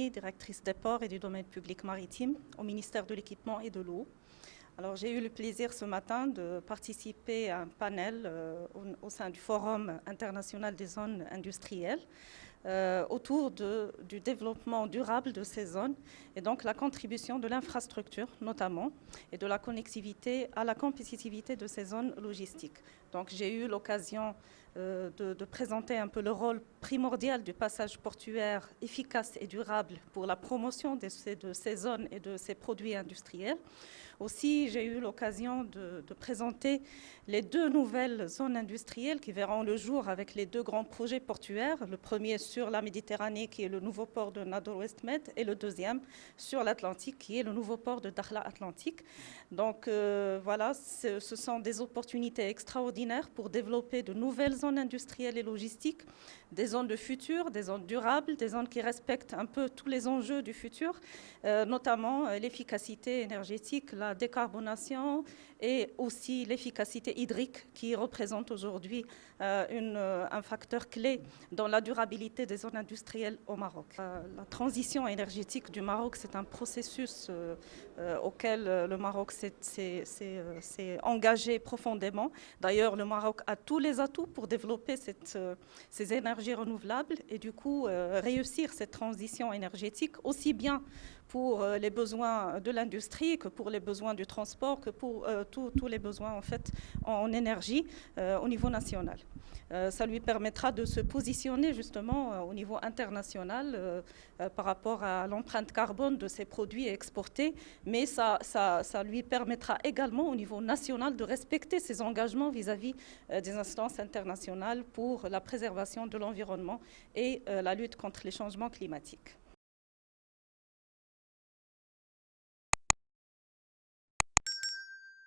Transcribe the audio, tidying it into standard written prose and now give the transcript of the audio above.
Mouni, directrice des ports et du domaine public maritime au ministère de l'Équipement et de l'Eau. Alors, j'ai eu le plaisir ce matin de participer à un panel au sein du Forum international des zones industrielles autour du développement durable de ces zones et donc la contribution de l'infrastructure notamment et de la connectivité à la compétitivité de ces zones logistiques. Donc j'ai eu l'occasion de présenter un peu le rôle primordial du passage portuaire efficace et durable pour la promotion de ces zones et de ces produits industriels. Aussi, j'ai eu l'occasion de présenter les 2 nouvelles zones industrielles qui verront le jour avec les 2 grands projets portuaires. Le premier sur la Méditerranée, qui est le nouveau port de Nador West Med, et le deuxième sur l'Atlantique, qui est le nouveau port de Dakhla Atlantique. Donc voilà, ce sont des opportunités extraordinaires pour développer de nouvelles zones industrielles et logistiques, des zones de futur, des zones durables, des zones qui respectent un peu tous les enjeux du futur, notamment l'efficacité énergétique, la décarbonation et aussi l'efficacité hydrique qui représente aujourd'hui un facteur clé dans la durabilité des zones industrielles au Maroc. La transition énergétique du Maroc, c'est un processus auquel le Maroc s'est engagé profondément. D'ailleurs, le Maroc a tous les atouts pour développer ces énergies renouvelables et du coup réussir cette transition énergétique aussi bien pour les besoins de l'industrie que pour les besoins du transport, que pour tous les besoins en fait en énergie au niveau national. Ça lui permettra de se positionner justement au niveau international par rapport à l'empreinte carbone de ses produits exportés, mais ça lui permettra également au niveau national de respecter ses engagements vis-à-vis des instances internationales pour la préservation de l'environnement et la lutte contre les changements climatiques.